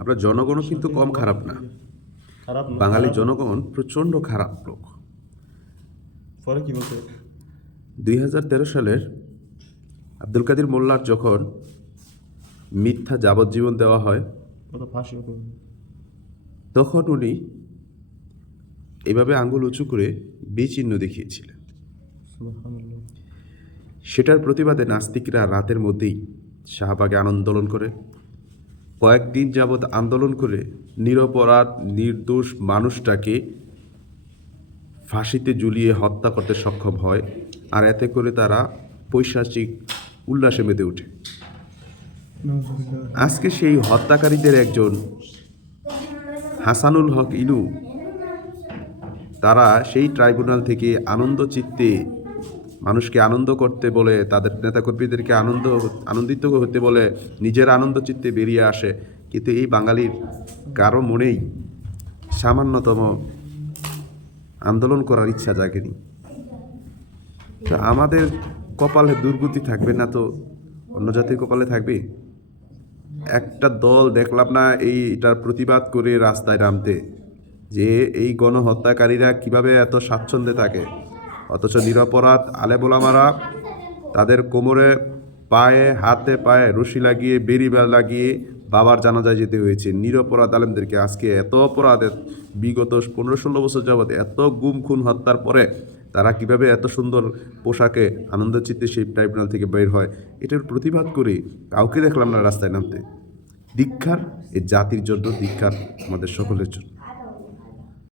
আপনার জনগণও কিন্তু কম খারাপ না। বাঙালি জনগণ প্রচণ্ড খারাপ লোক। পরে কি বলতে? দুই হাজার তেরো সালের আব্দুল কাদির মোল্লার যখন মিথ্যা যাবজ্জীবন দেওয়া হয় তখন উনি এভাবে আঙ্গুল উঁচু করে বিচিহ্ন দেখিয়েছিলেন। সেটার প্রতিবাদে নাস্তিকরা রাতের মধ্যেই শাহবাগে আন্দোলন করে কয়েকদিন যাবৎ আন্দোলন করে নিরপরাধ, নির্দোষ মানুষটাকে ফাঁসিতে ঝুলিয়ে হত্যা করতে সক্ষম হয় আর এতে করে তারা পৈশাচিক উল্লাসে মেতে ওঠে। আজকে সেই হত্যাকারীদের একজন হাসানুল হক ইনু, তারা সেই ট্রাইব্যুনাল থেকে আনন্দ চিত্তে মানুষকে আনন্দ করতে বলে, তাদের নেতাকর্মীদেরকে আনন্দ, আনন্দিত হতে বলে, নিজের আনন্দ চিত্তে বেরিয়ে আসে। কিন্তু এই বাঙালির কারও মনেই সামান্যতম আন্দোলন করার ইচ্ছা জাগেনি। তো আমাদের কপালে দুর্গতি থাকবে না তো? অন্য জাতির কপালে থাকবে? একটা দল দেখলাম না, এইটার প্রতিবাদ করে রাস্তায় নামতে, যে এই গণহত্যাকারীরা কীভাবে এত স্বাচ্ছন্দ্যে থাকে? অথচ নিরপরাধ আলেবোলামারা তাদের কোমরে, পায়ে, হাতে পায়ে রশি লাগিয়ে, বেরি বেল লাগিয়ে বাবার জানাজায় যেতে হয়েছে। নিরপরাধ আলেমদেরকে আজকে এত অপরাধ বিগত পনেরো ষোলো বছর যাবৎ এত গুম, খুন, হত্যার পরে তারা কীভাবে এত সুন্দর পোশাকে আনন্দ আনন্দচিত্তে সেই ট্রাইব্যুনাল থেকে বের হয়, এটার প্রতিবাদ করে কাউকে দেখলাম না রাস্তায় নামতে। দীক্ষার, এই জাতির জন্য দীক্ষার আমাদের সকলের জন্য।